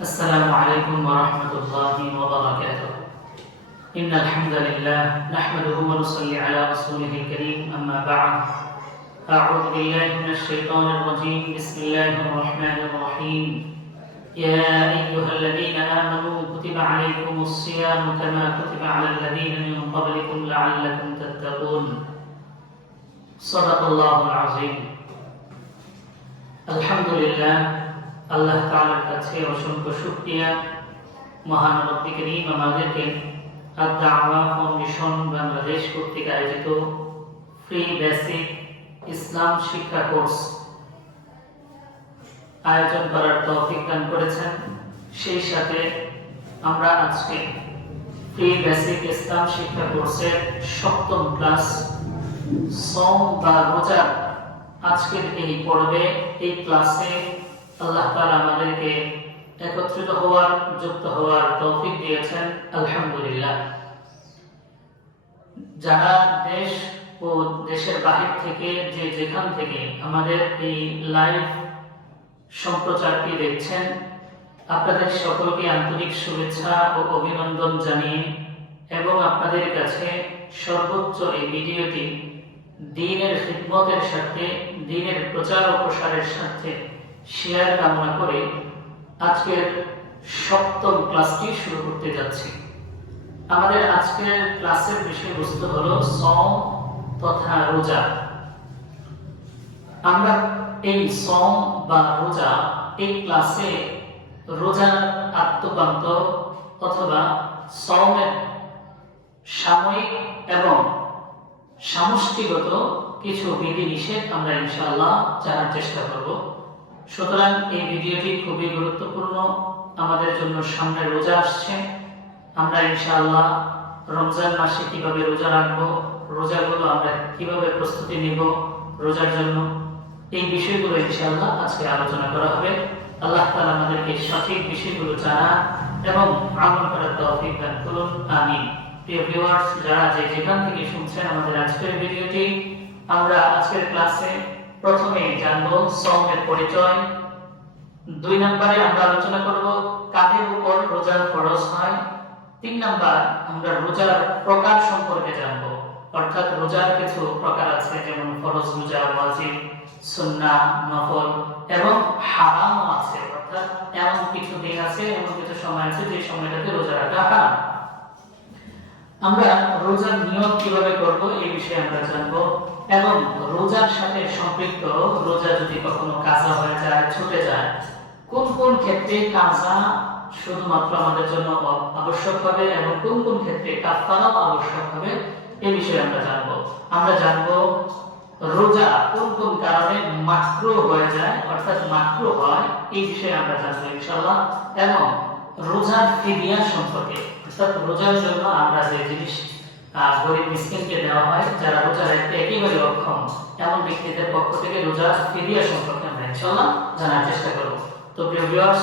السلام عليكم ورحمة الله وبركاته. إن الحمد لله نحمده ونصلي على رسوله الكريم، أما بعد. أعوذ بالله من الشيطان الرجيم. بسم الله الرحمن الرحيم. يا أيها الذين آمنوا كتب عليكم الصيام كما كتب على الذين من قبلكم لعلكم تتقون. صدق الله العظيم. الحمد لله. আল্লাহ তাআলার কাছে অসংখ্য শুকরিয়া, মহান রব্বুল কারীম আমাদেরকে আদ-দাওয়া ফাউন্ডেশন বাংলাদেশ কর্তৃক আয়োজিত ফ্রি বেসিক ইসলাম শিক্ষা কোর্স আয়োজন করার তৌফিক দান করেছেন। সেই সাথে আমরা আজকে ফ্রি বেসিক ইসলাম শিক্ষা কোর্সের 7ম ক্লাস সওম বা রোজা আজকের এই পর্বে, এই ক্লাসে আল্লাহ তাআলা আমাদেরকে একত্রিত হওয়ার, যুক্ত হওয়ার তৌফিক দিয়েছেন, আলহামদুলিল্লাহ। যারা দেশ ও দেশের বাহির থেকে যে যেখান থেকে আমাদের এই লাইভ সম্প্রচারটি দেখছেন, আপনাদের সকলকে আন্তরিক শুভেচ্ছা ও অভিনন্দন জানিয়ে এবং আপনাদের কাছে সর্বোচ্চ এই ভিডিওটি দ্বীনের খিদমতের সাথে, দ্বীনের প্রচার ও প্রসারের সাথে শেয়ার কামনা করে আজকের 7ম ক্লাসটি শুরু করতে যাচ্ছি। আমাদের আজকের ক্লাসের বিষয়বস্তু হলো সওম তথা রোজা। আমরা এই সওম বা রোজা, এই ক্লাসে রোজার আত্মপান্ত অথবা সওমের সাময়িক এবং সমষ্টিগত কিছু বিধিনিষেধ আমরা ইনশাআল্লাহ জানার চেষ্টা করব। সুতরাং এই ভিডিওটি খুবই গুরুত্বপূর্ণ আমাদের জন্য। সামনে রোজা আসছে, আমরা ইনশাআল্লাহ রমজান মাসে কিভাবে রোজা রাখবো, রোজাগুলো আমরা কিভাবে প্রস্তুতি নেব রোজার জন্য, এই বিষয়গুলো ইনশাআল্লাহ আজকে আলোচনা করা হবে। আল্লাহ তাআলা আমাদেরকে সঠিক বিষয়গুলো জানা এবং আমল করার তৌফিক দান করুন, আমিন। প্রিয় ভিউয়ার্স, যারা যে যেখান থেকে শুনছেন আমাদের আজকের ভিডিওটি, আমরা আজকের ক্লাসে প্রথমে জানবো সওমের পরিচয়। 2 নম্বরে আমরা আলোচনা করব কাদের উপর রোজার ফরজ হয়। 3 নম্বর আমরা রোজার প্রকার সম্পর্কে জানবো, অর্থাৎ রোজার কিছু প্রকার আছে, যেমন ফরজ রোজা, ওয়াজিব, সুন্নাহ, নফল এবং হারাম আছে, অর্থাৎ এমন কিছু দিন আছে, এমন কিছু সময় আছে যে সময়টাতে রোজা রাখা হারাম। আমরা রোজার নিয়ত কিভাবে করব এই বিষয়ে আমরা জানবো এবং রোজার সাথে সম্পৃক্ত রোজা যদি কখনো কাজা হয়ে যায়, ছুটে যায়, কোন কোন ক্ষেত্রে কাজা শুধুমাত্র আমাদের জন্য আবশ্যক হবে এবং কোন কোন ক্ষেত্রে কাফারাও আবশ্যক হবে এই বিষয়ে আমরা জানবো। আমরা জানবো রোজা কোন কোন কারণে মাকরুহ হয়ে যায়, অর্থাৎ মাকরুহ হয়, এই বিষয়ে আমরা জানবো ইনশাআল্লাহ। এবং রোজার ফিদিয়া সম্পর্কে, অর্থাৎ রোজার জন্য আমরা যে জিনিস গরিব মিসকিনকে দেওয়া হয়, যারা রোজা রাখতে একেবারে অক্ষম, এমন ব্যক্তিদের পক্ষ থেকে রোজার ফিদিয়া সম্পর্কে আমরা ইনশাআল্লাহ জানার চেষ্টা করব। তো প্রিয় ভিউয়ার্স,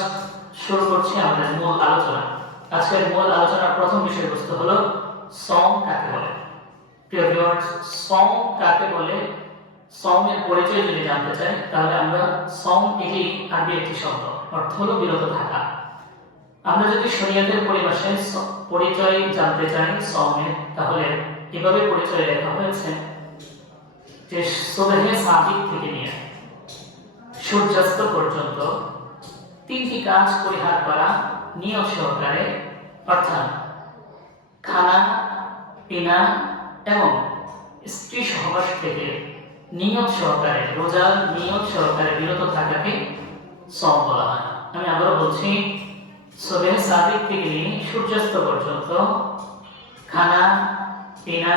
শুরু করছি আমাদের মূল আলোচনা। আজকের মূল আলোচনার প্রথম বিষয়বস্তু হলো সওম কাকে বলে। প্রিয় ভিউয়ার্স, সওম কাকে বলে, সওমের পরিচয় যদি জানতে চাই, তাহলে আমরা সওম এটি আরবি একটি শব্দ, অর্থ হলো বিরত থাকা। আমরা যদি শরীয়তের পরিভাষায় পরিচয় জানতে চাই সওমের, তাহলে এভাবে পরিচয় লেখা হয়েছে যে সুবহে সাদিক থেকে নিয়ে সূর্যাস্ত পর্যন্ত 3টি কাজ পরিহার করা নিয়ত সহকারে, অর্থাৎ খানা পিনা এবং স্ত্রী সহবাস থেকে নিয়ত সহকারে, রোজার নিয়ত সহকারে বিরত থাকাকে সওম বলা হয়। আমি আবারও বলছি, সুবহে সাদিক থেকে নিয়ে সূর্যাস্ত পর্যন্ত খানা পিনা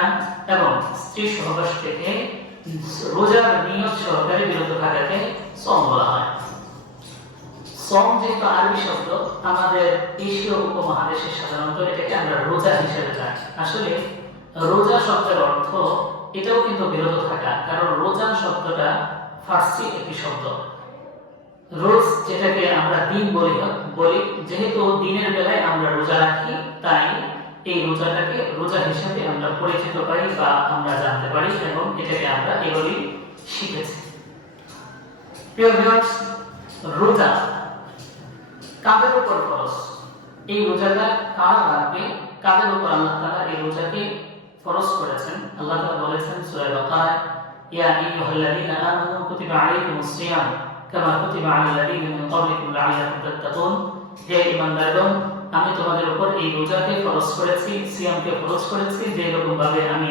এবং স্ত্রী সহবাস থেকে রোজার নিয়ত সহকারে বিরত থাকাকে সওম বলা হয়। সওম যেহেতু আরবি শব্দ, আমাদের এশীয় উপমহাদেশে সাধারণত এটাকে আমরা রোজা হিসেবে জানি। আসলে রোজা শব্দের অর্থ এটাও কিন্তু বিরত থাকা, কারণ রোজা শব্দটা ফার্সি একটি শব্দ। রোজ যেটাকে আমরা দিন বলি, যেহেতু দিনের বেলায় আমরা রোজা রাখি, তাই এই রোজাটাকে রোজা হিসেবে আমরা পরিচিত পাই বা আমরা জানতে পারি এবং এটাকে আমরা এগুলি শিখেছি। প্রিয় ভিউয়ার্স, রোজা কাদের উপর ফরজ? এই রোজাটা কারা রাখবে, কাদের উপর আল্লাহ তাআলা এই রোজাকে ফরজ করেছেন? আল্লাহ তাআলা বলেছেন সূরা বাকারায়, ইয়া আইয়ুহাল্লাযীনা আমানু কুতিবা আলাইকুমুস সিয়াম কামা কুতিবা আলাল লাযীনা মিন ক্বাবলিকুম লাআল্লাকুম তাত্তাকুন। হে ঈমানদারগণ, আমি তোমাদের উপর এই রোজাকে ফরজ করেছি, সিয়ামকে ফরজ করেছি, যে রকম ভাবে আমি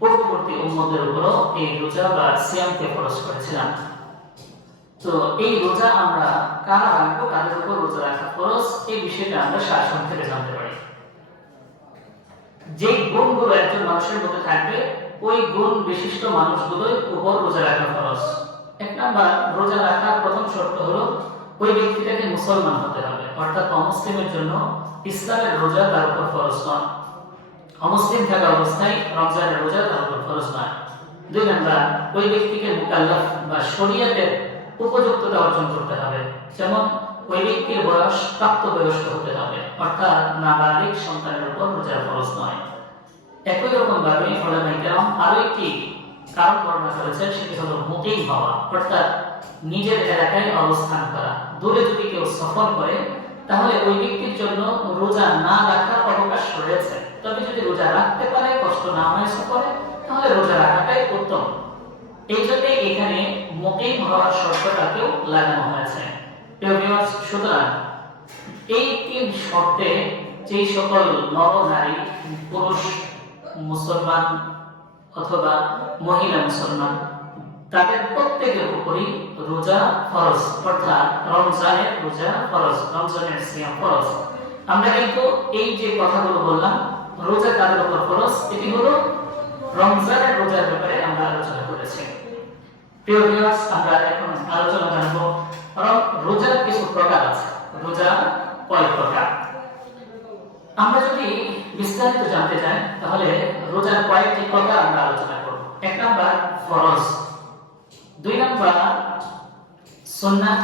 পূর্ববর্তী উম্মতের উপরও এই রোজা বা সিয়ামকে ফরজ করেছিলাম। তো এই রোজা আমরা কারা রাখবো, কাদের উপর রোজা রাখা ফরজ, এই বিষয়টা আমরা শাসন থেকে জানতে পারি। যে গুণগুলো একজন মানুষের মধ্যে থাকবে, ওই গুণ বিশিষ্ট মানুষগুলোর উপর রোজা রাখা ফরজ। এক নাম্বার, রোজা রাখার প্রথম শর্ত হলো ওই ব্যক্তিটাকে মুসলমান হতে হবে, অর্থাৎ অমুসলিমের জন্য ইসলামের রোজা তার উপর ফরজ নয়। অমুসলিম থাকা অবস্থায় রমজানের রোজা তার উপর ফরজ নয়। দুই নাম্বার, ওই ব্যক্তিকে মুকাল্লাফ বা শরীয়তের উপযুক্ততা অর্জন করতে হবে, যেমন ওই ব্যক্তির বয়স প্রাপ্তবয়স্ক হতে হবে, অর্থাৎ নাবালিগ সন্তানের উপর রোজা ফরজ নয়। একই রকম ভাবে উলামায়ে কেরাম আরো একটি কারণ বর্ণনা করেছেন, সেটি হলো মুকিম হওয়া, অর্থাৎ নিজের এলাকায় অবস্থান করা। দূরে যদি কেউ সফর করে তাহলে ওই ব্যক্তির জন্য রোজা না রাখার অবকাশ রয়েছে, তবে যদি রোজা রাখতে পারে, কষ্ট না হয় সফরে, তাহলে রোজা রাখাটাই উত্তম। এই জন্য এখানে মুকিম হওয়ার শর্তটাকেও লাগানো হয়েছে। সুতরাং এই তিন শর্তে যে সকল নর নারী, পুরুষ মুসলমান অথবা মহিলা মুসলমান, তাদের প্রত্যেকের উপরই রোজা ফরজ, অর্থাৎ রমজানের রোজা ফরজ, রমজানের সিয়াম ফরজ। আমরা কিন্তু এই যে কথাগুলো বললাম, রোজা কাদের উপর ফরজ, এটি হলো রমজানের রোজার ব্যাপারে আমরা আলোচনা করেছি। প্রিয় ভিউয়ার্স, আমরা এখন আলোচনা করব রোজার কিছু প্রকার আছে। রোজা কয় প্রকার? আমরা যদি বিস্তারিত জানতে চাই তাহলে রোজার কয়েকটি প্রকার আমরা আলোচনা করব। এক নাম্বার ফরজ, দুই নাম্বার সুন্নাহ,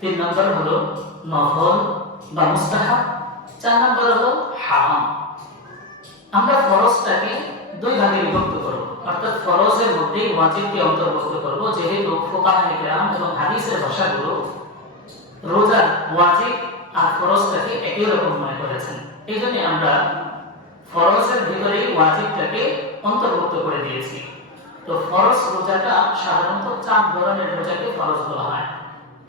তিন নাম্বার হলো নফল বা মুস্তাহাব, চার নাম্বার হলো হারাম। আমরা ফরজটাকে দুই ভাগে বিভক্ত করব, অর্থাৎ ফরজের মধ্যে ওয়াজিবকে অন্তর্ভুক্ত করব, যেহেতু ফুকাহায়ে কেরাম এবং হাদিসের ভাষাগুলো রোজার ওয়াজিব আর ফরজটাকে একই রকম মনে করেছেন। এই জন্য আমরা ফরজের ভিতরে ওয়াজিবটাকে অন্তর্ভুক্ত করে দিয়েছি। তো ফরজ রোজাটা সাধারণত 4 ধরনের রোজাকে ফরজ বলা হয়।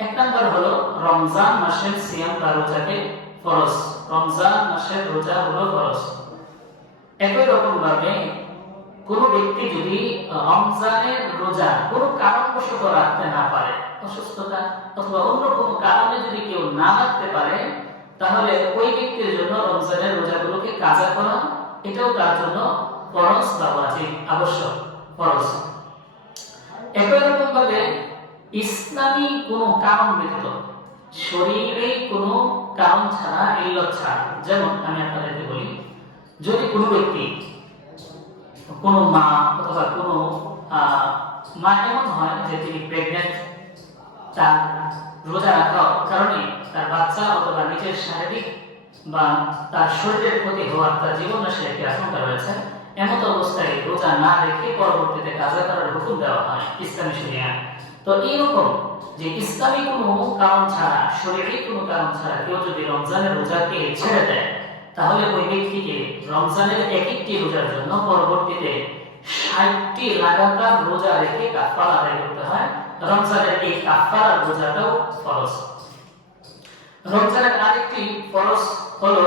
এক নাম্বার হলো রমজান মাসের সিয়াম বা রোজাকে ফরজ, রমজান মাসের রোজা হলো ফরজ। একই রকম ভাবে কোন ব্যক্তি যদি রমজানের রোজা কোনো কারণবশত রাখতে না পারে, অসুস্থতা অথবা অন্য কোনো কারণে যদি কেউ না রাখতে পারে, তাহলে ওই ব্যক্তির জন্য রমজানের রোজাগুলোকে কাজা করা, এটাও তার জন্য ফরজ বা ওয়াজিব, আবশ্যক, ফরজ। একই রকম ভাবে ইসলামী কোনো কারণ ব্যতীত, শরীরে কোনো কারণ ছাড়া, ইল্লত ছাড়া, যেমন আমি আপনাদেরকে বলি, যদি কোনো ব্যক্তি, কোনো মা অথবা কোনো মা এমন হয় যে তিনি প্রেগনেন্ট, তার রোজা রাখার কারণে তার বাচ্চা অথবা নিজের শারীরিক বা তার শরীরের ক্ষতি হওয়ার, তার জীবন নাশের একটি আশঙ্কা রয়েছে, এমত অবস্থায় রোজা না রেখে পরবর্তীতে কাজা করার হুকুম দেওয়া হয় ইসলামী শরিয়ায়। তো এইরকম যে ইসলামী কোনো কারণ ছাড়া, শরীরে কোনো কারণ ছাড়া কেউ যদি রমজানের রোজাকে ছেড়ে দেয়, তাহলে ওই ব্যক্তিকে রমজানের এক একটি রোজার জন্য পরবর্তীতে 60টি লাগাতার রোজা রেখে কাফারা আদায় করতে হয়। রমজানের এই কাফারার রোজাটাও ফরজ। রমজানের আরেকটি ফরজ হলো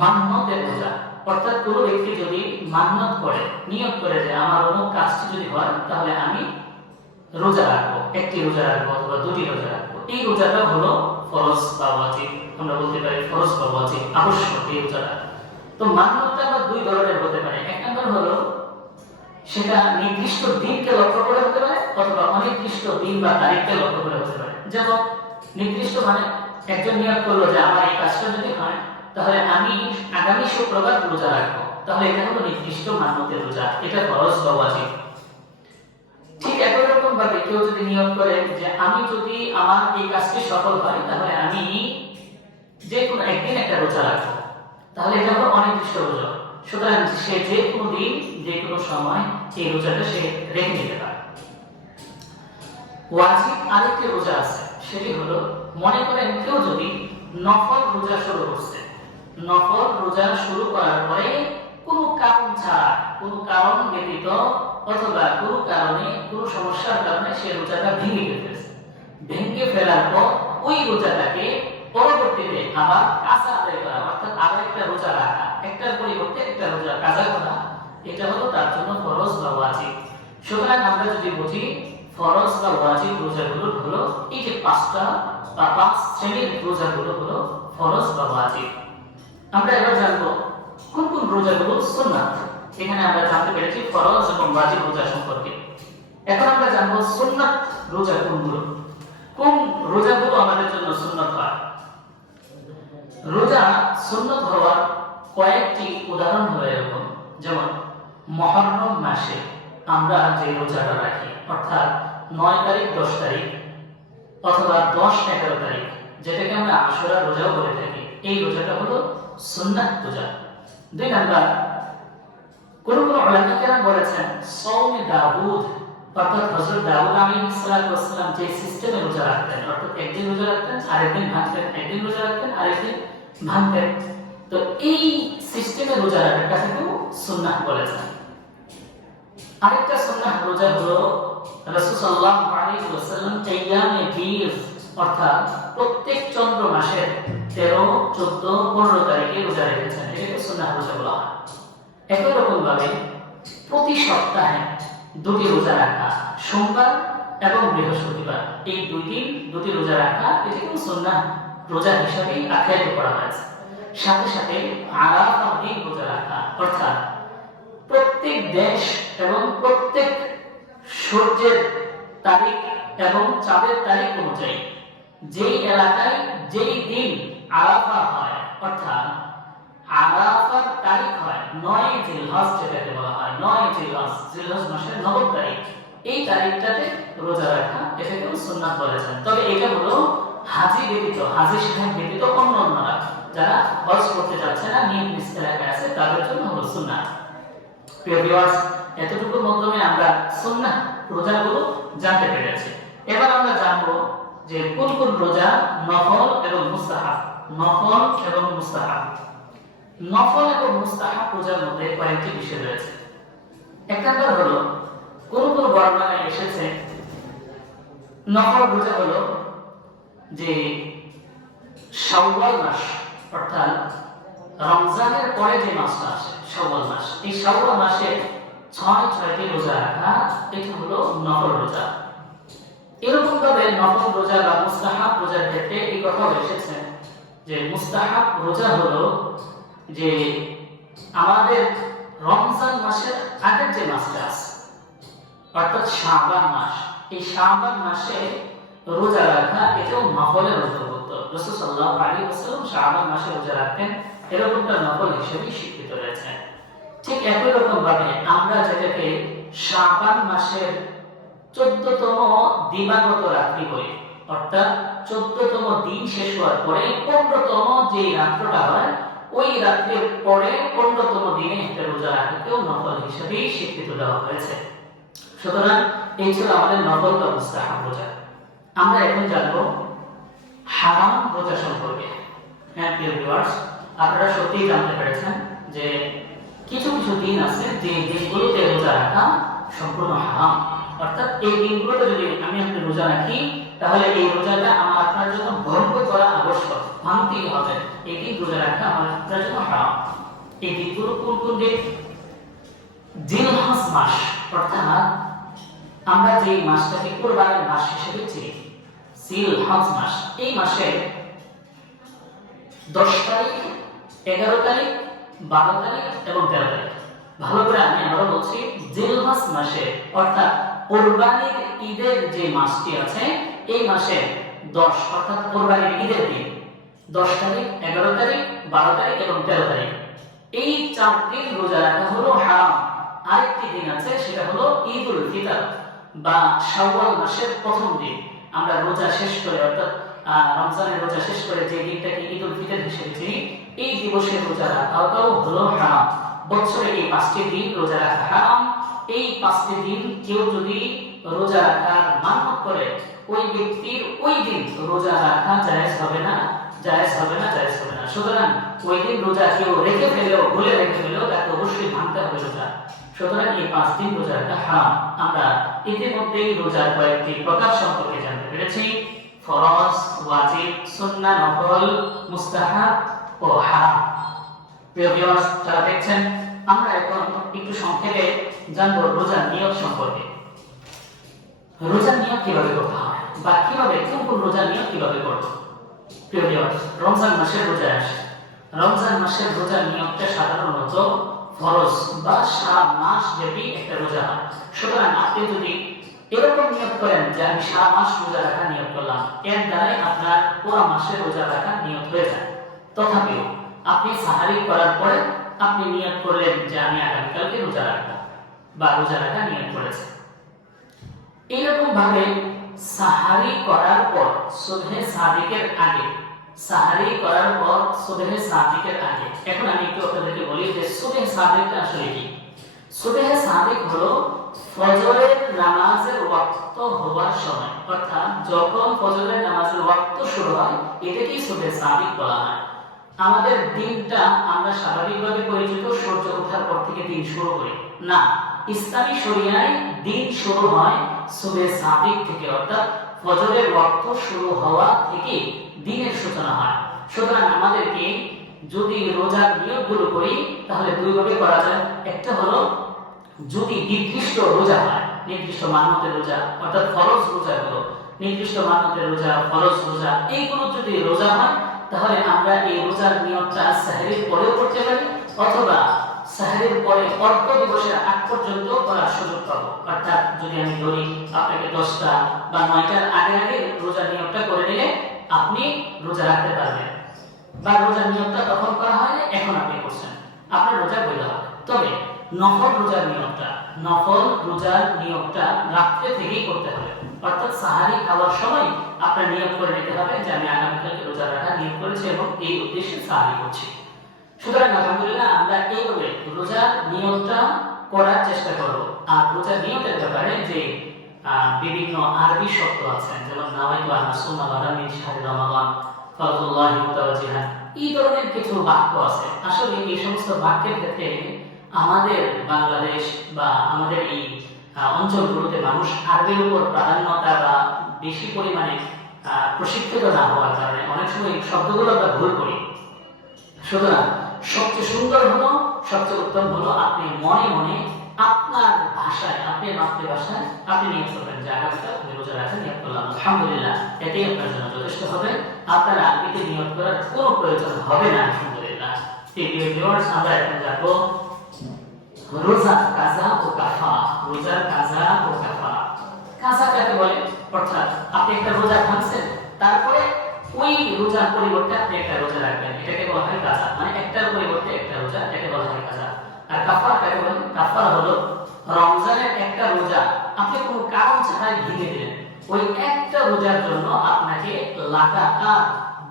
মান্নতের রোজা, অর্থাৎ কোনো ব্যক্তি যদি মান্নত করে, নিয়ত করে যে আমার অমুক কাজটি যদি হয় তাহলে আমি রোজা রাখবো, একটি রোজা রাখবো অথবা দুটি রোজা রাখবো, এই রোজাটা হলো ফরজ বা ওয়াজিব, আমরা বলতে পারি ফরজ বা ওয়াজিব, আবশ্যক এই রোজাটা। তো মান্নতটা আবার দুই ধরনের হতে পারে। এক নম্বর হলো সেটা নির্দিষ্ট দিনকে লক্ষ্য করে হতে পারে, অথবা অনির্দিষ্ট দিন বা তারিখকে লক্ষ্য করে হতে পারে। যেমন নির্দিষ্ট মানে একজন নিয়ত করলো যে আমার এই কাজটা যদি হয় তাহলে আমি আগামী শুক্রবার রোজা রাখবো, তাহলে এটা হলো নির্দিষ্ট মান্নতের রোজা, এটা ফরজ বা ওয়াজিব। ঠিক একই রকম ভাবে কেউ যদি নিয়ত করে যে আমি যদি আমার এই কাজটি সফল হয় তাহলে আমি যে কোনো একদিন একটা রোজা রাখবো, তাহলে এটা হলো অনির্দিষ্ট রোজা। সুতরাং সে যে কোনো দিন, যে কোনো সময় এই রোজাটা সে রেখে নিতে পারে। ওয়াজিব আরেকটি রোজা আছে, সেটি হলো মনে করেন কেউ যদি নফল রোজা শুরু করছে, নফল রোজা শুরু করার পরে কোনো কারণ ছাড়া, কোনো কারণ ব্যতীত অথবা কোনো কারণে, কোনো সমস্যার কারণে সে রোজাটা ভেঙে ফেলেছে, ভেঙে ফেলার পর ওই রোজাটাকে পরবর্তীতে আবার কাজা আদায় করা, অর্থাৎ আবার একটা রোজা রাখা, একটার পরিবর্তে একটা রোজা কাজা করা, এটা হলো তার জন্য ফরজ বা ওয়াজিব। সুতরাং আমরা যদি বুঝি ফরজ বা ওয়াজিব রোজাগুলো হলো এই যে পাঁচটা বা পাঁচ শ্রেণীর রোজাগুলো হলো ফরজ বা ওয়াজিব। আমরা এবার জানবো কোন কোন রোজাগুলো সুন্নাত। এখানে আমরা জানতে পেরেছি ফরজ এবং ওয়াজিব রোজা সম্পর্কে। এখন আমরা জানবো সুন্নাত রোজা কোনগুলো, কোন রোজাগুলো আমাদের জন্য সুন্নাত হয়। রোজা সুন্নাত হওয়ার কয়েকটি উদাহরণ হলো এরকম, যেমন মুহররম মাসে আমরা যে রোজাটা রাখি, অর্থাৎ 9 তারিখ 10 তারিখ অথবা 10-11 তারিখ, যেটাকে আমরা আশুরা রোজাও বলে থাকি, এই রোজাটা হলো সুন্নাত রোজা। 2 নাম্বার, কোন কোন উলামা কেরাম বলেছেন সাওমে দাউদ, অর্থাৎ হযরত দাউদ আলাইহিস সালাম যে সিস্টেমে রোজা রাখতেন, অর্থাৎ একদিন রোজা রাখতেন আরেকদিন ভাঙতেন, একদিন রোজা রাখতেন আরেকদিন ভাঙতেন, তো এই সিস্টেমে রোজা রাখার কাছেও সুন্নাহ বলেছেন। আরেকটা সুন্নাহ রোজা হলো রাসূল সাল্লাল্লাহু আলাইহি ওয়াসাল্লাম আইয়ামে বীজ, অর্থাৎ প্রত্যেক চন্দ্র মাসের 13, 14, 15 তারিখে রোজা রেখেছেন, এটাকে সুন্নাহ রোজা বলা হয়। একই রকম ভাবে প্রতি সপ্তাহে 2টি রোজা রাখা, সোমবার এবং বৃহস্পতিবার, এই 2 দিন 2টি রোজা রাখা, এটাকেও সুন্নাহ রোজা হিসেবে আখ্যায়িত করা হয়েছে। সাথে সাথে আরাফার দিন রোজা রাখা, অর্থাৎ প্রত্যেক দেশ এবং প্রত্যেক সূর্যের তারিখ এবং চাঁদের তারিখ অনুযায়ী যেই এলাকায় যেই দিন আরাফা হয়, অর্থাৎ আরাফার তারিখ হয় 9 জিলহজ, যেটাকে বলা হয় 9 জিলহজ, জিলহজ মাসের 9 তারিখ, এই তারিখটাতে রোজা রাখা, এটাকেও সুন্নাত বলেছেন। তবে এটা হলো হাজী ব্যতীত, হাজী সাহেব ব্যতীত অন্যরা যারা হজ করতে যাচ্ছে না, নিয়ম নিষ্ঠা এলাকায় আছে, তাদের জন্য হলো সুন্নাত। প্রিয় ভিউয়ার্স, এতটুকুর মাধ্যমে আমরা সুন্নাহ রোজাগুলো জানতে পেরেছি। এবার আমরা জানবো যে কোন কোন রোজা নফল এবং মুস্তাহাব। নফল এবং মুস্তাহাব, নফল এবং মুস্তাহাব রোজার মধ্যে কয়েকটি বিষয় রয়েছে। এক নম্বর হলো কোন কোন বর্ণনায় এসেছে নফল রোজা হলো যে শাওয়াল মাস, অর্থাৎ রমজানের পরে যে মাসটা আসে শাওয়াল মাস, এই শাওয়াল মাসে 6টি রোজা রাখা, এটা হলো নফল রোজা। এরকম ভাবে নফল রোজা বা মুস্তাহাব রোজার ক্ষেত্রে এই কথা এসেছে যে মুস্তাহাব রোজা হলো যে আমাদের রমজান মাসের আগের যে মাসটা আছে, অর্থাৎ শাবান মাস, এই শাবান মাসে রোজা রাখা, এটাও নফলের অন্তর্ভুক্ত। রাসূল সাল্লাল্লাহু আলাইহি ওয়াসাল্লাম শাবান মাসে রোজা রাখতেন, এরকমটা নফল হিসেবে স্বীকৃত রয়েছে। ঠিক একই রকম ভাবে আমরা যেটাকে শাবান মাসের 14তম দিবাগত রাত্রি বলি, অর্থাৎ 14তম দিন শেষ হওয়ার পরে 15তম যে রাত্রটা হয়, ওই রাত্রির পরে 15তম দিনে একটা রোজা রাখাকেও নফল হিসেবে স্বীকৃত দেওয়া হয়েছে। সুতরাং এই ছিল আমাদের নফল বা মুস্তাহাব রোজা। আমরা এখন জানবো হারাম রোজা সম্পর্কে। হ্যাঁ প্রিয় ভিউয়ার্স, আপনারা সত্যিই জানতে পেরেছেন যে কিছু কিছু দিন আছে যে দিনগুলোতে রোজা রাখা সম্পূর্ণ হারাম, অর্থাৎ এই দিনগুলোতে যদি আপনি রোজা রাখি, তাহলে এই রোজাটা আমার আপনার জন্য ভঙ্গ করা আবশ্যক, ভাঙতেই হবে। এই দিন রোজা রাখা আমার আপনার জন্য হারাম। এই দিনগুলো কোন কোন দিন? জিলহজ মাস, অর্থাৎ আমরা যে মাসটাকে কুরবানির মাস হিসেবে চিনি, জিলহজ মাস, এই মাসে 10 তারিখ, 11 তারিখ, 12 তারিখ এবং 13 তারিখ, ভালো করে আমি আবারও বলছি, জিলহজ মাসে, অর্থাৎ কুরবানির ঈদের যে মাসটি আছে, এই মাসে 10, অর্থাৎ কুরবানির ঈদের দিন 10 তারিখ, 11 তারিখ, 12 তারিখ এবং 13 তারিখ, এই 4 দিন রোজা রাখা হলো হারাম। আরেকটি দিন আছে, সেটা হলো ঈদুল ফিতর বা শাওয়াল মাসের প্রথম দিন। আমরা রোজা শেষ করে, অর্থাৎ রমজানের রোজা শেষ করে যে দিনটাকে ঈদুল ফিতর হিসেবে চিনি, এই দিবসে রোজা রাখাও হলো হারাম। বছরে এই 5টি দিন রোজা রাখা হারাম। এই 5টি দিন কেউ যদি রোজা রাখার মানত করে, ওই ব্যক্তির ওই দিন রোজা রাখা জায়েজ হবে না, জায়েজ হবে না, জায়েজ হবে না। সুতরাং ওই দিন রোজা কেউ রেখে ফেলেও, ভুলে রেখে ফেলেও তাকে অবশ্যই ভাঙতে হবে রোজা। সুতরাং এই 5 দিন রোজা রাখা হারাম। আমরা ইতিমধ্যেই রোজার কয়েকটি প্রকার সম্পর্কে জানতে পেরেছি: ফরজ, ওয়াজিব, সুন্নাহ, নফল, মুস্তাহাব ও হারাম। প্রিয় ভিউয়ার্স, যারা দেখছেন, আমরা এখন একটু সংক্ষেপে জানবো রোজার নিয়ত সম্পর্কে। রোজার নিয়ত কিভাবে করতে হয় বা কিভাবে কোন রোজার নিয়ত কিভাবে করতে। প্রিয় ভিউয়ার্স, রমজান মাসের রোজা আসে। রমজান মাসের রোজার নিয়তটা সাধারণত ফরজ বা সারা মাস ব্যাপী একটা রোজা হয়। সুতরাং আপনি যদি এরকম নিয়ত করেন যে আমি সারা মাস রোজা রাখা নিয়ত করলাম, এর দ্বারাই আপনার পুরো মাসের রোজা রাখা নিয়ত হয়ে যায়। তথাপিও আপনি সাহারি করার পরে আপনি নিয়ত করলেন যে আমি আগামীকালকে রোজা রাখবো বা রোজা রাখা নিয়ত করেছে, এরকম ভাবে সাহারি করার পর সুবহে সাদিকের আগে, সাহারি করার পর সুবহে সাদিকের আগে। এখন আমি একটু আপনাদেরকে বলি যে সুবহে সাদিকটা আসলে কি। সুবহে সাদিক হলো ফজরের নামাজের ওয়াক্ত হওয়ার সময়, অর্থাৎ যখন ফজরের নামাজের ওয়াক্ত শুরু হয় এটাকেই সুবহে সাদিক বলা হয়। আমাদের দিনটা আমরা স্বাভাবিকভাবে পরিচিত সূর্য ওঠার পর থেকে দিন শুরু করি না, ইসলামী শরিয়ায় দিন শুরু হয় সুবহে সাদিক থেকে, অর্থাৎ ফজরের ওয়াক্ত শুরু হওয়া থেকে দিনের সূচনা হয়। সুতরাং আমাদেরকে যদি রোজার নিয়তগুলো করি তাহলে দুই ভাবে করা যায়। একটা হলো যদি নির্দিষ্ট রোজা হয়, নির্দিষ্ট মান্যতের রোজা, অর্থাৎ ফরজ রোজাগুলো, নির্দিষ্ট মান্যতের রোজা, ফরজ রোজা, এইগুলো যদি রোজা হয় তাহলে আমরা এই রোজার নিয়তটা সাহরির পরেও করতে পারি, অথবা সাহরির পরে অর্ধ দিবসের আগ পর্যন্ত করার সুযোগ পাবো। অর্থাৎ যদি আমি ধরি আপনাকে 10টা বা 9টার আগে আগে রোজার নিয়তটা করে নিলে আপনি রোজা রাখতে পারবেন, বা রোজার নিয়তটা তখন করা হয় এখন আপনি করছেন, আপনার রোজা বৈধ হবে। তবে নফল রোজার নিয়তটা রাত্রে থেকেই করতে হবে, অর্থাৎ সাহারি খাওয়ার সময় আপনার নিয়ত করে নিতে হবে যে আমি আগামীকালকে রোজা রাখা নিয়ত করেছি এবং এই উদ্দেশ্যে সাহারি করছি। সুতরাং আলহামদুলিল্লাহ আমরা এইভাবে রোজার নিয়তটা করার চেষ্টা করব। আর রোজার নিয়তের ব্যাপারে যে বিভিন্ন আরবি শব্দ আছে, যেমন নাওয়াইতু আন আসুমা গাদান মিন শাহরি রমাদান ফারদুল্লাহি মুতাওয়াজ্জিহান, এই ধরনের কিছু বাক্য আছে। আসলে এই সমস্ত বাক্যের ক্ষেত্রে আমাদের বাংলাদেশ বা আমাদের এই অঞ্চলগুলোতে মানুষ আরবির উপর প্রাধান্যতা বা বেশি পরিমাণে প্রশিক্ষিত না হওয়ার কারণে অনেক সময় এই শব্দগুলো আমরা ভুল করি। সুতরাং সবচেয়ে সুন্দর হলো, সবচেয়ে উত্তম হলো আপনি মনে মনে আপনার ভাষায়, আপনার মাতৃভাষায় আপনি নিয়ত করবেন যে আগামীকাল আমি রোজা রাখা নিয়ত করলাম। আলহামদুলিল্লাহ, এটাই আপনার জন্য যথেষ্ট হবে। আপনার আরবিতে নিয়ত করার কোনো প্রয়োজন হবে না। আলহামদুলিল্লাহ। প্রিয় ভিউয়ার্স, আমরা এখন যাব রোজা কাজা ও কাফারা। রোজার কাজা ও কাফারা। কাজা কাকে বলে? অর্থাৎ আপনি একটা রোজা ভাঙছেন, তারপরে ওই রোজার পরিবর্তে আপনি একটা রোজা রাখবেন, এটাকে বলা হয় কাজা। মানে একটার পরিবর্তে একটা রোজা, এটাকে বলা হয় কাজা। আর কাফারা কাকে বলে? কাফারা হলো রমজানের একটা রোজা আপনি কোনো কারণ ছাড়াই ভেঙে দিলেন, ওই একটা রোজার জন্য আপনাকে লাগাতার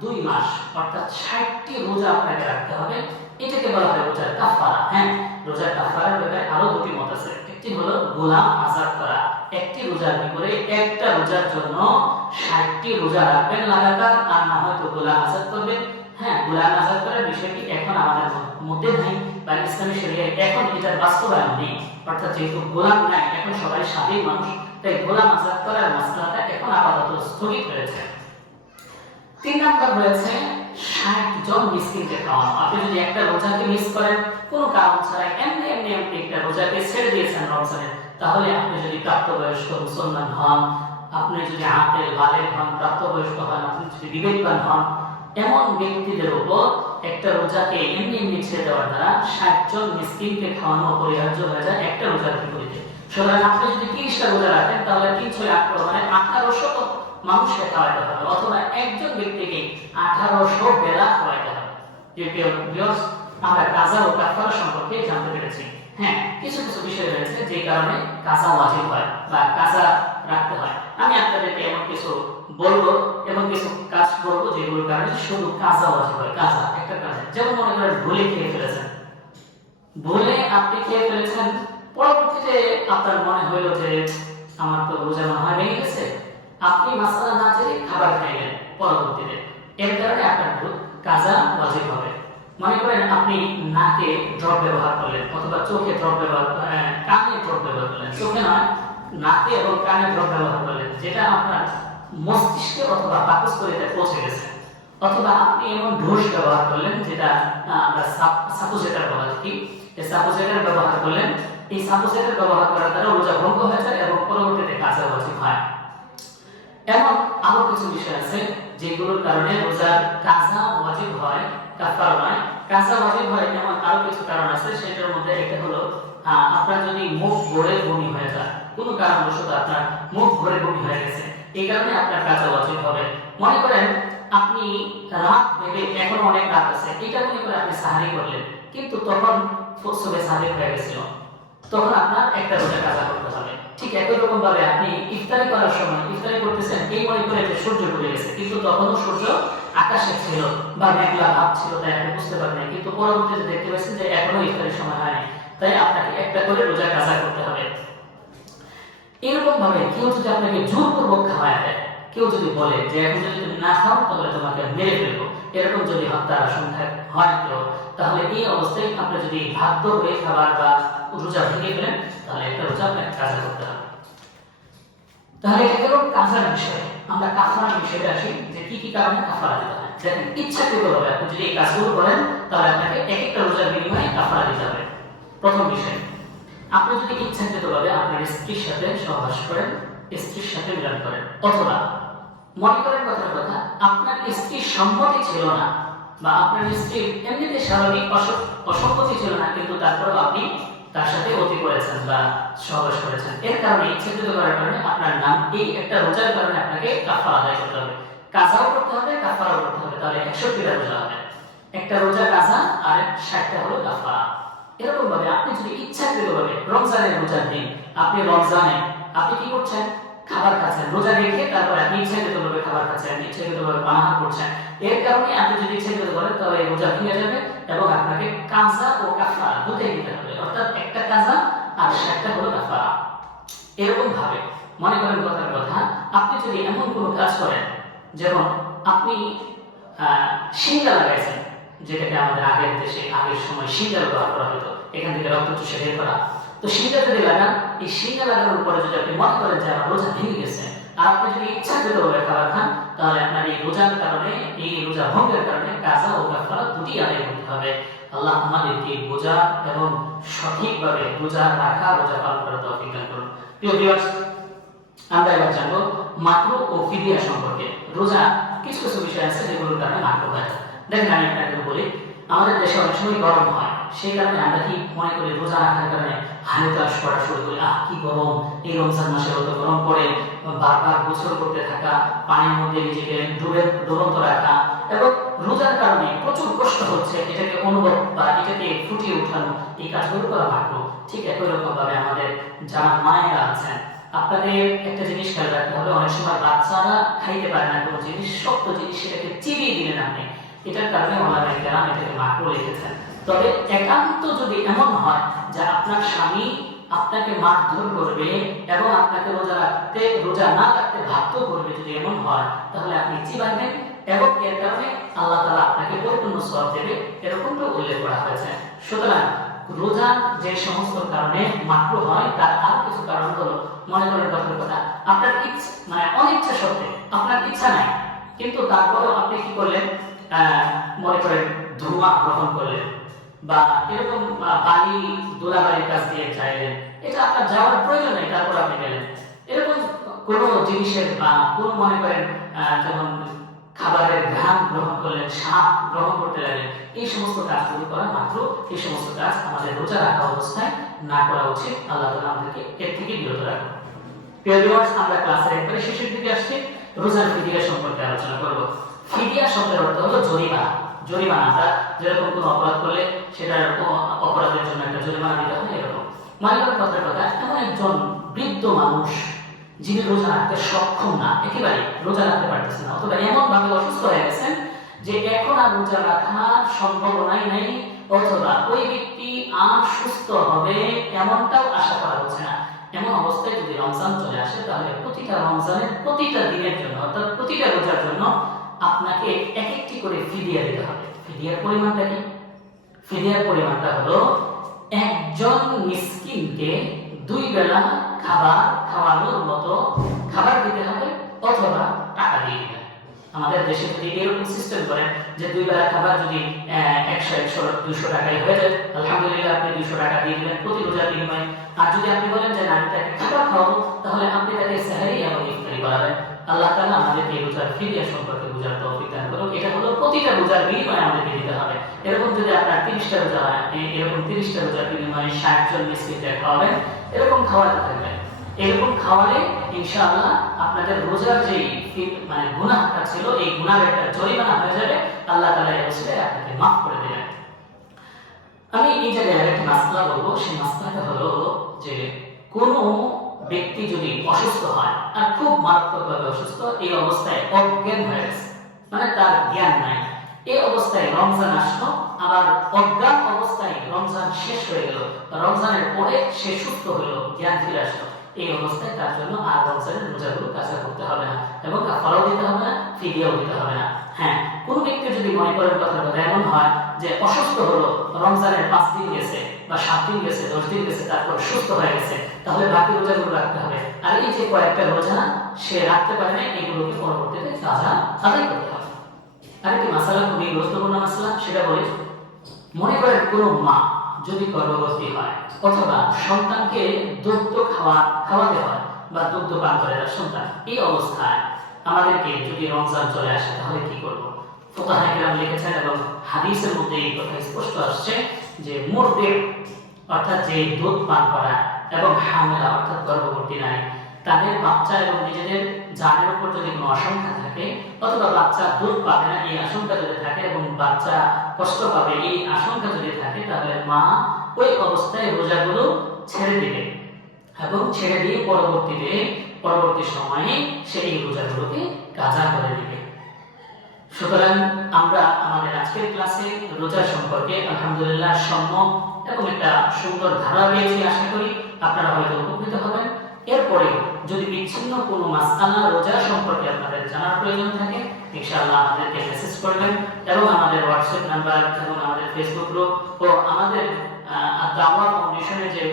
2 মাস অর্থাৎ 60টি রোজা আপনাকে রাখতে হবে, এটাকে বলা হয় রোজার কাফারা। হ্যাঁ, রোজার কাফারার ব্যাপারে আরো দুটি মত আছে। একটি হলো গোলাম আযাদ করা, একটি রোজার বিপরীতে একটা রোজার জন্য 60টি রোজা রাখবেন লাগাতার, আর না হয়তো গোলাম আযাদ করবেন। হ্যাঁ, গোলাম আযাদ করার বিষয়টি এখন আমাদের মধ্যে নাই বা ইসলামী শরীয়তে এখন এটার বাস্তবায়ন নেই। অর্থাৎ যেহেতু গোলাম নাই, এখন সবাই স্বাধীন মানুষ, তাই গোলাম আযাদ করার মাসলাটা এখন আপাতত স্থগিত রয়েছে। 3 নাম্বার রয়েছে 60 জন মিসকিনকে খাওয়ানো। আপনি যদি একটা রোজাকে মিস করেন কোনো কারণ ছাড়াই, এমনি একটা রোজাকে ছেড়ে দিয়েছেন রমজানে, তাহলে আপনি যদি প্রাপ্তবয়স্ক মুসলমান হন, আপনি যদি আকিল বালেগ হন, প্রাপ্তবয়স্ক হন, আপনি যদি বিবেকবান হন, এমন ব্যক্তিদের উপর একটা রোজাকে এমনি ছেড়ে দেওয়ার দ্বারা 60 জন মিসকিনকে খাওয়ানো অপরিহার্য হয়ে যায় একটা রোজার বিপরীতে। সুতরাং আপনি যদি 30টা রোজা রাখেন তাহলে 308 মানে 1800 মানুষকে খাওয়াইতে হবে, অথবা একজন ব্যক্তিকে 1800 বেলা খাওয়াইতে হবে। আমরা কাজা ও কাফারা সম্পর্কে জানতে পেরেছি। হ্যাঁ, কিছু বিষয় রয়েছে যে কারণে কাজা ওয়াজিব হয় বা কাজা রাখতে হয়। আমি আপনাদেরকে এমন কিছু বলবো এবং কিছু কাজ বলবো যেগুলোর কারণে শুধু কাজা ওয়াজিব হয়। কাজা একটা কাজ, যেমন মনে করেন ভুলে খেয়ে ফেলেছেন, ভুলে আপনি খেয়ে ফেলেছেন, পরবর্তীতে আপনার মনে হইলো যে আমার তো রোজা মনে হয় ভেঙে গেছে, আপনি মাসালা না জেনে খাবার খাইলেন পরবর্তীতে, এর কারণে আপনার কাজা ওয়াজিব হবে। মনে করেন আপনি নাকে ড্রপ ব্যবহার করলেন অথবা চোখে ড্রপ ব্যবহার কানে ড্রপ ব্যবহার করলেন, চোখে নয় নাকে এবং কানে ড্রপ ব্যবহার করলেন, যেটা আপনার মস্তিষ্কে অথবা পাকস্থলীতে পৌঁছে গেছে, অথবা আপনি এমন ঢোস ব্যবহার করলেন যেটা আমরা সাপোজিটর বলা হয়, এই সাপোজিটর ব্যবহার করলেন, এই সাপোজিটর ব্যবহার করার দ্বারা রোজা ভঙ্গ হয়ে যায় এবং পরবর্তীতে কাজা ওয়াজিব হয়। এমন আরো কিছু বিষয় আছে যেগুলোর কারণে রোজার কাজা ওয়াজিব হয়, কাফারা নয়, কাজা ওয়াজিব হয়। এমন আরো কিছু কারণ আছে, সেটার মধ্যে একটা হলো আপনার যদি মুখ ভরে বমি হয়ে যায়, কোনো কারণবশত আপনার মুখ ভরে বমি হয়ে গেছে, এই কারণে আপনার কাজা ওয়াজিব হবে। মনে করেন আপনি রাত ভেবে এখন অনেক রাত আছে, এটা মনে করে আপনি সাহারি করলেন, কিন্তু তখন ফসবে সাহারি হয়ে গেছিল, তখন আপনার একটা রোজা কাজা করতে হবে। ঠিক একই রকম ভাবে আপনি ইফতারি করার সময় ইফতারি করতেছেন, এই মনে করে যে সূর্য ডুবে গেছে, কিন্তু তখনও সূর্য আকাশে ছিল বা মেঘলা ভাব ছিল, তাই আপনি বুঝতে পারেন নাই, কিন্তু পরবর্তীতে দেখতে পাচ্ছেন যে এখনো ইফতারির সময় হয়নি, তাই আপনাকে একটা করে রোজা কাজা করতে হবে। এরকম ভাবে কেউ যদি আপনাকে জোরপূর্বক খাওয়ায় দেয়, কেউ যদি বলে যে এখন যদি তুমি না খাও তাহলে তোমাকে মেরে ফেলবো, এরকম যদি হত্যার আশঙ্কা হয় কেউ, তাহলে এই অবস্থায় আপনি যদি বাধ্য হয়ে খাবার বা রোজা ভেঙে ফেলেন, তাহলে একটা রোজা আপনাকে কাজা করতে হবে। তাহলে এটা হলো কাজার বিষয়। আমরা কাফারার বিষয়ে আসি, যে কি কি কারণে কাফারা দিতে হয়। দেখেন ইচ্ছাকৃতভাবে আপনি যদি এই কাজগুলো করেন, তাহলে আপনাকে এক একটা রোজার বিনিময়ে কাফারা দিতে হবে। প্রথম বিষয়, আপনি যদি ইচ্ছাকৃতভাবে আপনার স্ত্রীর সাথে সহবাস করেন, স্ত্রীর সাথে মিলন করেন, অথবা মনে করেন কথার কথা আপনার স্ত্রীর সম্মতি ছিল না, বা আপনার স্ত্রীর এমনিতে স্বাভাবিক অসম্মতি ছিল না, কিন্তু তারপরেও আপনি তার সাথে অতি করেছেন বা সহবাস করেছেন, এর কারণে ইচ্ছাকৃত করার কারণে আপনার নাম এই একটা রোজার কারণে আপনাকে কাফারা আদায় করতে হবে, কাজাও করতে হবে, কাফারাও করতে হবে, তাহলে 61টা রোজা হবে। একটা রোজা কাজা আর 60টা হলো কাফারা। এরকম ভাবে আপনি যদি ইচ্ছাকৃতভাবে রমজানের রোজার দিন আপনি রমজানে আপনি কি করছেন, খাবার খাচ্ছেন, রোজা রেখে তারপর আপনি ইচ্ছাকৃতভাবে খাবার খাচ্ছেন, ইচ্ছাকৃতভাবে পানাহার করছেন, এর কারণে আপনি যদি ইচ্ছাকৃত করেন তাহলে এই রোজা ভেঙে যাবে এবং আপনাকে কাজা ও কাফারা দুটোই দিতে হবে, অর্থাৎ একটা কাজা আর 60টা হলো কাফারা। এরকম ভাবে মনে করেন কথার কথা আপনি যদি এমন কোনো কাজ করেন, যেমন আপনি শিঙ্গা লাগাইছেন, যেটাকে আমাদের আগের দেশে আগের সময় শিঙ্গা ব্যবহার করা হতো, এখান থেকে রক্ত চুষে বের করা, তো শিঙ্গা যদি লাগান, এই শিঙ্গা লাগানোর উপরে যদি আপনি মনে করেন যে আমার রোজা ভেঙে গেছে, আর আপনি যদি ইচ্ছাকৃতভাবে খাবার খান, তাহলে আপনার এই রোজার কারণে, এই রোজা ভঙ্গের কারণে কাজা ও কাফারা দুটি আদায় করতে হবে। আল্লাহ আমাদেরকে বোঝা এবং সঠিকভাবে রোজা রাখা, রোজা পালন করার তৌফিক দান করুন। প্রিয় ভিউয়ার্স, আমরা এবার জানবো মাকরুহ ও ফিদিয়া সম্পর্কে। রোজা কিছু কিছু বিষয় আছে যেগুলোর কারণে মাকরুহ হয়। দেখেন আমি আপনাকে বলি, আমাদের দেশে অনেক সময় গরম হয়, সেই কারণে আমরা কি মনে করি রোজা রাখার কারণে হানিতাস করা শুরু করি, কি গরম, এই রমজান মাসে অত গরম পড়ে, বারবার গোসল করতে থাকা, পানির মধ্যে নিজেকে ডুবন্ত রাখা, এবং রোজার কারণে প্রচুর কষ্ট হচ্ছে, এটাকে অনুভব বা এটাকে ফুটিয়ে উঠানো, এই কাজগুলো করা মাকরুহ। ঠিক একই রকম ভাবে আমাদের যারা মায়েরা আছেন, আপনাদের একটা জিনিস খেয়াল রাখতে হবে, অনেক সময় বাচ্চারা খাইতে পারে না কোনো জিনিস, শক্ত জিনিস, সেটাকে চিবিয়ে দিলেন আপনি, এটার কারণে ওলামায়ে কেরাম এটাকে মাকরুহ লিখেছেন। তবে একান্ত যদি এমন হয় যে আপনার স্বামী আপনাকে মারধর করবে এবং আপনাকে রোজা না রাখতে বাধ্য করবে, যদি এমন হয় তাহলে আপনি চিবাইবেন এবং এর কারণে আল্লাহ তাআলা আপনাকে পরিপূর্ণ সওয়াব দেবে, এরকমটা উল্লেখ করা হয়েছে। সুতরাং রোজা যে সমস্ত কারণে মাকরুহ হয়, তার আর কিছু কারণ হলো, মনে করেন কথার কথা আপনার ইচ্ছা, মানে অনিচ্ছা সত্ত্বে আপনার ইচ্ছা নাই, কিন্তু তারপরেও আপনি কি করলেন, মনে করেন ধোঁয়া গ্রহণ করলেন বা এরকম বালি দোলাবালির কাছ দিয়ে চাইলেন, এটা আপনার যাওয়ার প্রয়োজন নেই, তারপর আপনি গেলেন, এরকম কোনো জিনিসের বা কোনো মনে করেন যেমন খাবারের ঘ্রাণ গ্রহণ করলেন, স্বাদ গ্রহণ করতে লাগলেন, এই সমস্ত কাজগুলো করা মাত্র, এই সমস্ত কাজ আমাদের রোজা রাখা অবস্থায় না করা উচিত। আল্লাহ তাআলা আমাদেরকে এর থেকে বিরত রাখুন। প্রিয় ভিউয়ার্স, আমরা ক্লাসের একবারে শেষের দিকে আসছি, রোজার ফিদিয়া সম্পর্কে আলোচনা করব। ফিদিয়া শব্দের অর্থ হলো জরিমানা। জরিমানা, আমরা যেরকম কোনো অপরাধ করলে সেটার অপরাধের জন্য একটা জরিমানা দিতে হয়, এরকম মানে কথার কথা এমন একজন বৃদ্ধ মানুষ যিনি রোজা রাখতে সক্ষম না, একেবারে রোজা রাখতে পারতেছেন না, অথবা এমন ভাবে অসুস্থ হয়ে গেছেন যে এখন আর রোজা রাখার সম্ভাবনাই নেই, অথবা ওই ব্যক্তি আর সুস্থ হবে এমনটাও আশা করা হচ্ছে না, এমন অবস্থায় যদি রমজান চলে আসে তাহলে প্রতিটা রমজানের প্রতিটা দিনের জন্য অর্থাৎ প্রতিটা রোজার জন্য আপনাকে এক একটি করে ফিদিয়া দিতে হবে। ফিদিয়ার পরিমাণটা কি? ফিদিয়ার পরিমাণটা হলো একজন মিসকিনকে 2 বেলা খাবার খাওয়ানোর মতো খাবার দিতে হবে অথবা টাকা দিয়ে দিবেন। আমাদের দেশে যদি এরকম সিস্টেম করেন যে 2 বেলা খাবার যদি 100 টাকায় হয়ে যায়, আলহামদুলিল্লাহ আপনি 200 টাকা দিয়ে দিবেন প্রতি রোজার বিনিময়ে। আর যদি আপনি বলেন যে আমি তাকে খাবার খাওয়াবো, তাহলে আপনি তাকে সেহরি এবং ইফতারি করাবেন। আল্লাহ তাআলা আমাদেরকে এই রোজার ফিদিয়া সম্পর্কে বোঝার তৌফিক দান করুন। এটা হলো প্রতিটা রোজার বিনিময়ে আমাদেরকে দিতে হবে। এরকম যদি আপনার 30টা রোজা হয়, এরকম 30টা রোজার বিনিময়ে 60 জন মিসকিনকে খাওয়াবেন, এরকম খাওয়াতে থাকবেন। এরকম খাওয়ালে ইনশাআল্লাহ আপনাদের রোজার যে মানে গুনাহটা ছিল এই গুনাহের একটা জরিমানা হয়ে যাবে, আল্লাহ তাআলা এই ওসিলায় আপনাকে মাফ করে দেবেন। আমি এই জায়গায় আরেকটা মাসলা বলবো, সেই মাসলাটা হলো যে কোনো ব্যক্তি যদি অসুস্থ হয় আর খুব মারাত্মকভাবে অসুস্থ, এই অবস্থায় অজ্ঞান হয়ে গেছে, মানে তার জ্ঞান নাই, এই অবস্থায় রমজান আসলো, আবার অজ্ঞান অবস্থায় রমজান শেষ হয়ে গেল, রমজানের পরে সে সুস্থ হলো, জ্ঞান ফিরে আসলো, এই অবস্থায় তার জন্য আর রমজানের রোজাগুলো কাজা করতে হবে না এবং কাফারাও দিতে হবে না, ফিদিয়াও দিতে হবে না। হ্যাঁ, কোন ব্যক্তি যদি মনে করেন কথার কথা এমন হয় যে অসুস্থ হলো, রমজানের 5 দিন গেছে বা 7 দিন গেছে, 10 দিন গেছে, তারপর সুস্থ হয়ে গেছে, তাহলে বাকি রোজাগুলো রাখতে হবে। আর এই যে কয়েকটা রোজা সে রাখতে পারে না, এগুলোকে পরবর্তীতে কাজা আদায় করতে হবে। আরেকটি মাসালা, খুবই গুরুত্বপূর্ণ মাসালা, সেটা বলি, মনে করেন কোনো মা যদি গর্ভবতী হয় অথবা সন্তানকে দুগ্ধ খাওয়াতে হয় বা দুগ্ধ পান করে তার সন্তান, এই অবস্থায় আমাদেরকে যদি রমজান চলে আসে তাহলে কি করব? ফুকাহা কিরাম লিখেছেন এবং হাদিসের মধ্যে এই কথা স্পষ্ট আসছে যে মুরদির অর্থাৎ যে দুধ পান করা এবং হামিলা অর্থাৎ গর্ভবতী নারী, তাদের বাচ্চা এবং নিজেদের জানের উপর যদি কোনো আশঙ্কা থাকে অথবা বাচ্চা দুধ পাবে না এই আশঙ্কা যদি থাকে এবং বাচ্চা কষ্ট পাবে এই আশঙ্কা যদি থাকে, তাহলে মা ওই অবস্থায় রোজাগুলো ছেড়ে দিবে এবং ছেড়ে দিয়ে পরবর্তী সময়ে সেই রোজাগুলোকে কাজা করে দিবে। সুতরাং আমরা আমাদের আজকের ক্লাসে রোজা সম্পর্কে আলহামদুলিল্লাহ সম্যক এবং একটা সুন্দর ধারণা পেয়েছি, আশা করি আপনারা হয়তো উপকৃত হবেন। এরপরে যদি বিচ্ছিন্ন কোনো মাসআলা রোজা সম্পর্কে আপনাদের জানার প্রয়োজন থাকে, ইনশাআল্লাহ আমাদেরকে মেসেজ করবেন এবং আমাদের হোয়াটসঅ্যাপ নাম্বার এবং আমাদের ফেসবুক গ্রুপ ও আমাদের দাওয়া ফাউন্ডেশনের যে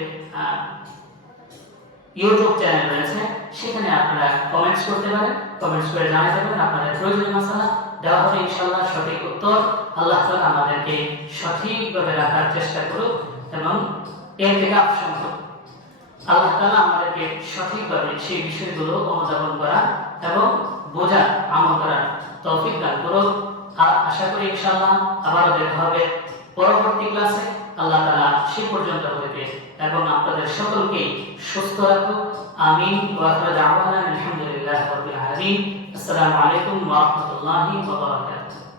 ইউটিউব চ্যানেল রয়েছে সেখানে আপনারা কমেন্টস করতে পারেন, কমেন্টস করে জানাতে পারেন আপনাদের প্রয়োজনীয় মাসআলা দেওয়া হবে ইনশাআল্লাহ সঠিক উত্তর। আল্লাহ তাআলা আমাদেরকে সঠিকভাবে রাখার চেষ্টা করুক এবং ইতিকাফ সম্পর্কে আল্লাহ তাআলা আমাদেরকে সঠিকভাবে সেই বিষয়গুলো অনুধাবন করা এবং বোঝা আমল করার তৌফিক দান করুন। আশা করি ইনশাআল্লাহ আবারও দেখা হবে পরবর্তী ক্লাসে। আল্লাহ তাআলা সে পর্যন্ত হতে এবং আপনাদের সকলকে সুস্থ রাখুক। আমিন। ওয়া আখিরু দাওয়ানা আলহামদুলিল্লাহি রাব্বিল আলামিন। আসসালামু আলাইকুম ওয়া রাহমাতুল্লাহি ওয়া বারাকাতুহু।